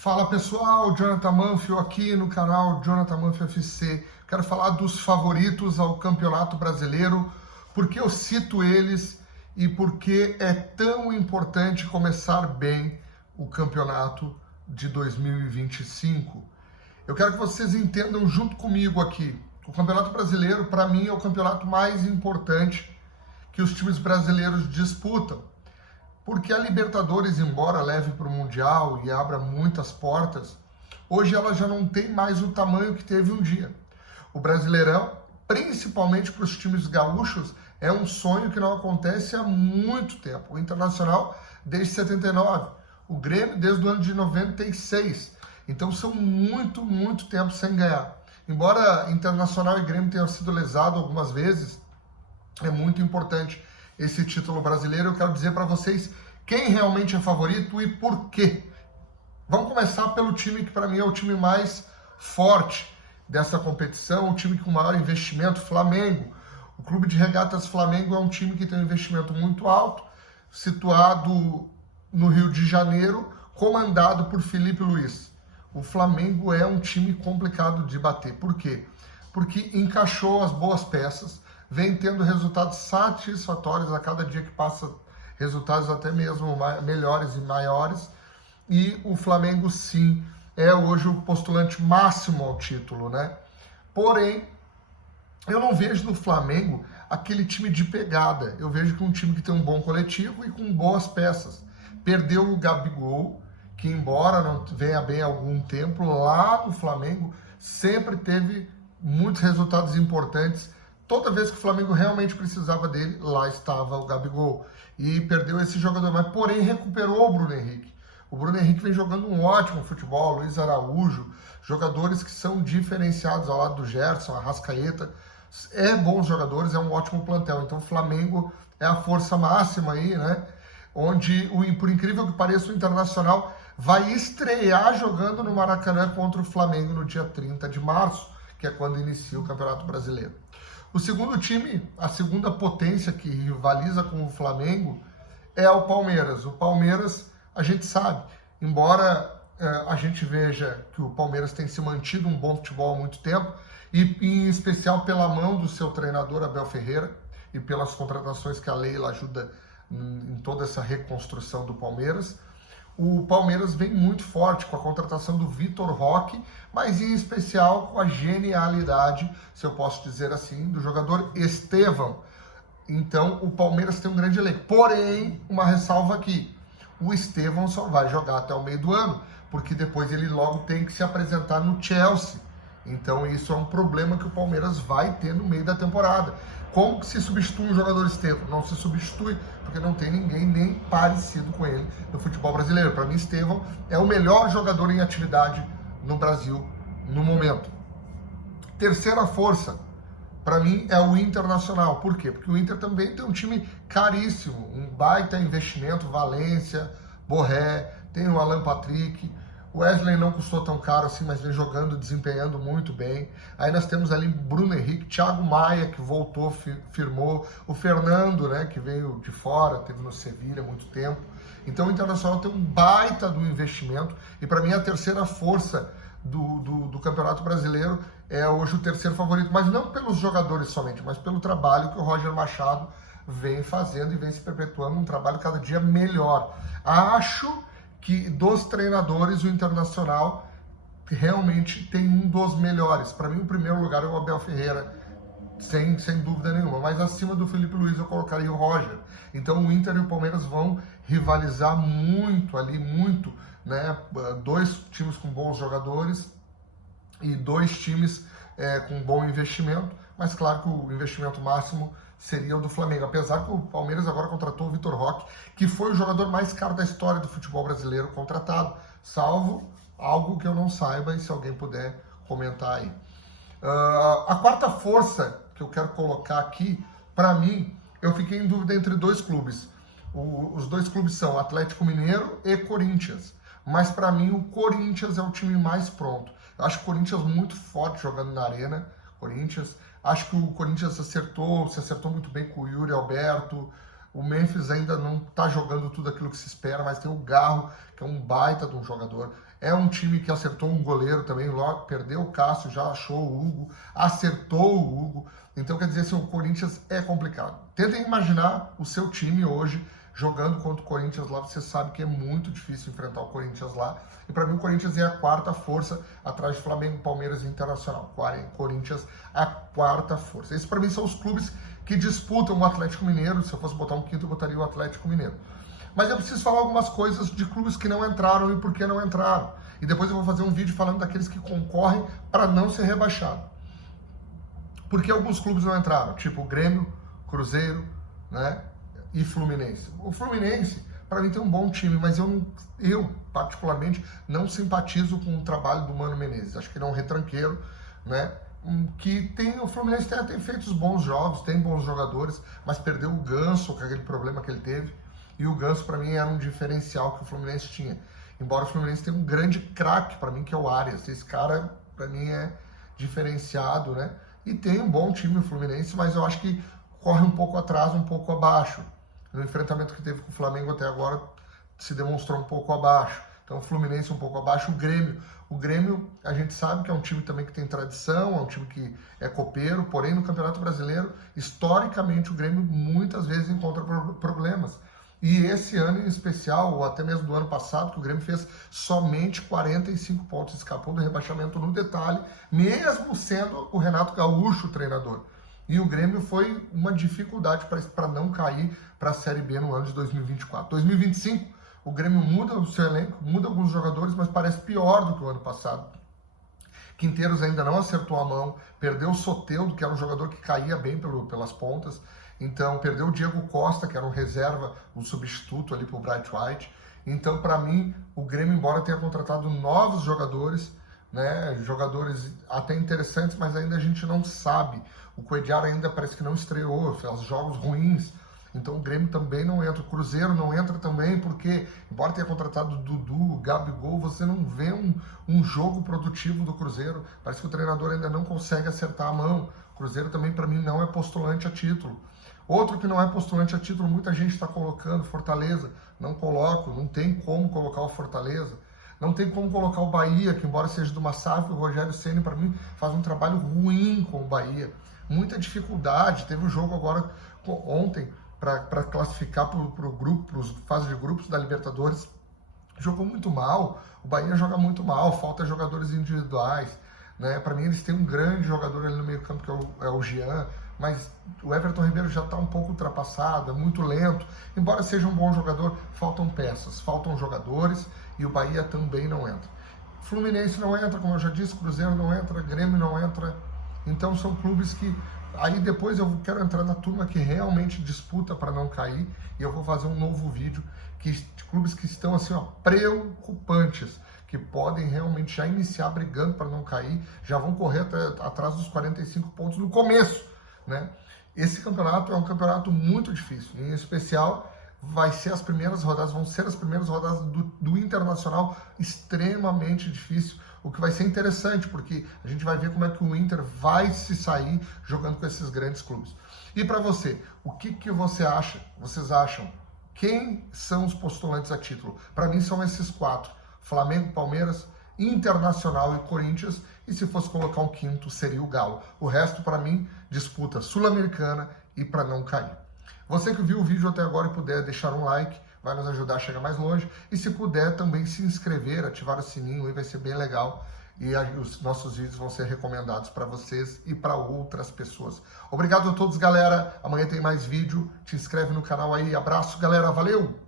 Fala pessoal, Jonathan Manfio aqui no canal Jonathan Manfio FC. Quero falar dos favoritos ao Campeonato Brasileiro, porque eu cito eles e porque é tão importante começar bem o campeonato de 2025. Eu quero que vocês entendam junto comigo aqui. O Campeonato Brasileiro, para mim, é o campeonato mais importante que os times brasileiros disputam. Porque a Libertadores, embora leve para o Mundial e abra muitas portas, hoje ela já não tem mais o tamanho que teve um dia. O Brasileirão, principalmente para os times gaúchos, é um sonho que não acontece há muito tempo. O Internacional desde 79, o Grêmio desde o ano de 96. Então são muito tempo sem ganhar. Embora Internacional e Grêmio tenham sido lesados algumas vezes, é muito importante esse título brasileiro. Eu quero dizer para vocês quem realmente é favorito e por quê. Vamos começar pelo time que para mim é o time mais forte dessa competição, o time com maior investimento, Flamengo. O Clube de Regatas Flamengo é um time que tem um investimento muito alto, situado no Rio de Janeiro, comandado por Felipe Luiz. O Flamengo é um time complicado de bater. Por quê? Porque encaixou as boas peças, vem tendo resultados satisfatórios a cada dia que passa, resultados até mesmo melhores e maiores, e o Flamengo sim é hoje o postulante máximo ao título, né? Porém, eu não vejo no Flamengo aquele time de pegada, eu vejo que um time que tem um bom coletivo e com boas peças. Perdeu o Gabigol, que embora não venha bem há algum tempo, lá no Flamengo sempre teve muitos resultados importantes. Toda vez que o Flamengo realmente precisava dele, lá estava o Gabigol. E perdeu esse jogador, mas porém recuperou o Bruno Henrique. O Bruno Henrique vem jogando um ótimo futebol, Luiz Araújo, jogadores que são diferenciados ao lado do Gerson, Arrascaeta. Bons jogadores, é um ótimo plantel. Então o Flamengo é a força máxima aí, né? Onde, por incrível que pareça, o Internacional vai estrear jogando no Maracanã contra o Flamengo no dia 30 de março, que é quando inicia o Campeonato Brasileiro. O segundo time, a segunda potência que rivaliza com o Flamengo, é o Palmeiras. O Palmeiras, a gente sabe, embora a gente veja que o Palmeiras tem se mantido um bom futebol há muito tempo, e em especial pela mão do seu treinador, Abel Ferreira, e pelas contratações que a Leila ajuda em toda essa reconstrução do Palmeiras, o Palmeiras vem muito forte com a contratação do Vitor Roque, mas em especial com a genialidade, se eu posso dizer assim, do jogador Estevão. Então o Palmeiras tem um grande elenco. Porém, uma ressalva aqui, o Estevão só vai jogar até o meio do ano, porque depois ele logo tem que se apresentar no Chelsea. Então isso é um problema que o Palmeiras vai ter no meio da temporada. Como que se substitui o jogador Estevão? Não se substitui, porque não tem ninguém nem parecido com ele no futebol brasileiro. Para mim, Estevão é o melhor jogador em atividade no Brasil no momento. Terceira força, para mim, é o Internacional. Por quê? Porque o Inter também tem um time caríssimo, um baita investimento, Valência, Borré, tem o Alan Patrick. O Wesley não custou tão caro assim, mas vem jogando, desempenhando muito bem. Aí nós temos ali Bruno Henrique, Thiago Maia, que voltou, firmou. O Fernando, né, que veio de fora, teve no Sevilha há muito tempo. Então o Internacional tem um baita do investimento. E para mim a terceira força do Campeonato Brasileiro é hoje o terceiro favorito. Mas não pelos jogadores somente, mas pelo trabalho que o Roger Machado vem fazendo e vem se perpetuando. Um trabalho cada dia melhor. Acho que dos treinadores, o Internacional realmente tem um dos melhores. Para mim, o primeiro lugar é o Abel Ferreira, sem dúvida nenhuma. Mas acima do Felipe Luiz eu colocaria o Roger. Então o Inter e o Palmeiras vão rivalizar muito ali, muito, né? Dois times com bons jogadores e dois times com bom investimento. Mas claro que o investimento máximo seria o do Flamengo, apesar que o Palmeiras agora contratou o Vitor Roque, que foi o jogador mais caro da história do futebol brasileiro contratado, salvo algo que eu não saiba, e se alguém puder comentar aí. A quarta força que eu quero colocar aqui, para mim, eu fiquei em dúvida entre dois clubes. Os dois clubes são Atlético Mineiro e Corinthians, mas para mim o Corinthians é o time mais pronto. Eu acho o Corinthians muito forte jogando na arena, Corinthians. Acho que o Corinthians se acertou muito bem com o Yuri Alberto, O Memphis ainda não está jogando tudo aquilo que se espera, mas tem o Garro, que é um baita de um jogador. É um time que acertou um goleiro também, logo perdeu o Cássio, já achou o Hugo, acertou o Hugo. Então, quer dizer, assim, o Corinthians é complicado. Tentem imaginar o seu time hoje jogando contra o Corinthians lá. Você sabe que é muito difícil enfrentar o Corinthians lá. E para mim o Corinthians é a quarta força atrás de Flamengo, Palmeiras e Internacional. Corinthians a quarta força. Esses para mim são os clubes que disputam o Atlético Mineiro. Se eu fosse botar um quinto, eu botaria o Atlético Mineiro. Mas eu preciso falar algumas coisas de clubes que não entraram e por que não entraram. E depois eu vou fazer um vídeo falando daqueles que concorrem para não ser rebaixado. Por que alguns clubes não entraram? Tipo o Grêmio, Cruzeiro, né, e Fluminense. O Fluminense, para mim, tem um bom time, mas eu particularmente, não simpatizo com o trabalho do Mano Menezes. Acho que ele é um retranqueiro, né? O Fluminense tem feito bons jogos, tem bons jogadores, mas perdeu o Ganso com aquele problema que ele teve. E o Ganso, para mim, era um diferencial que o Fluminense tinha. Embora o Fluminense tenha um grande craque, para mim, que é o Arias. Esse cara, para mim, é diferenciado, né? E tem um bom time o Fluminense, mas eu acho que corre um pouco atrás, um pouco abaixo. No enfrentamento que teve com o Flamengo até agora, se demonstrou um pouco abaixo. Então o Fluminense um pouco abaixo, o Grêmio, a gente sabe que é um time também que tem tradição, é um time que é copeiro, porém no Campeonato Brasileiro, historicamente o Grêmio muitas vezes encontra problemas. E esse ano em especial, ou até mesmo do ano passado, que o Grêmio fez somente 45 pontos, escapou do rebaixamento no detalhe, mesmo sendo o Renato Gaúcho o treinador. E o Grêmio foi uma dificuldade para não cair para a Série B no ano de 2024. 2025, o Grêmio muda o seu elenco, muda alguns jogadores, mas parece pior do que o ano passado. Quinteiros ainda não acertou a mão, perdeu o Soteldo, que era um jogador que caía bem pelas pontas, então perdeu o Diego Costa, que era um reserva, um substituto ali para o Bright White. Então, para mim, o Grêmio, embora tenha contratado novos jogadores, né, jogadores até interessantes, mas ainda a gente não sabe. O Cuéllar ainda parece que não estreou, fez jogos ruins. Então o Grêmio também não entra, o Cruzeiro não entra também, porque, embora tenha contratado o Dudu, o Gabigol, você não vê um jogo produtivo do Cruzeiro. Parece que o treinador ainda não consegue acertar a mão. O Cruzeiro também, para mim, não é postulante a título. Outro que não é postulante a título, muita gente está colocando, Fortaleza. Não coloco, não tem como colocar o Fortaleza. Não tem como colocar o Bahia, que embora seja do Massaf, o Rogério Ceni, para mim, faz um trabalho ruim com o Bahia. Muita dificuldade. Teve um jogo agora, ontem, para classificar para os fase de grupos da Libertadores. Jogou muito mal. O Bahia joga muito mal, falta jogadores individuais. Né? Para mim, eles têm um grande jogador ali no meio campo, que é o Jean, mas o Everton Ribeiro já está um pouco ultrapassado, é muito lento. Embora seja um bom jogador, faltam peças, faltam jogadores, e o Bahia também não entra. Fluminense não entra, como eu já disse, Cruzeiro não entra, Grêmio não entra. Então são clubes que... Aí depois eu quero entrar na turma que realmente disputa para não cair, e eu vou fazer um novo vídeo de clubes que estão assim, ó, preocupantes, que podem realmente já iniciar brigando para não cair, já vão correr atrás dos 45 pontos no começo, né? Esse campeonato é um campeonato muito difícil, em especial vão ser as primeiras rodadas do Internacional, extremamente difícil, o que vai ser interessante, porque a gente vai ver como é que o Inter vai se sair jogando com esses grandes clubes. E para você, o que você acha? Vocês acham? Quem são os postulantes a título? Para mim são esses quatro: Flamengo, Palmeiras, Internacional e Corinthians, e se fosse colocar um quinto, seria o Galo. O resto, para mim, disputa Sul-Americana e para não cair. Você que viu o vídeo até agora e puder deixar um like, vai nos ajudar a chegar mais longe. E se puder também se inscrever, ativar o sininho, aí vai ser bem legal. E aí os nossos vídeos vão ser recomendados para vocês e para outras pessoas. Obrigado a todos, galera. Amanhã tem mais vídeo. Te inscreve no canal aí. Abraço, galera. Valeu!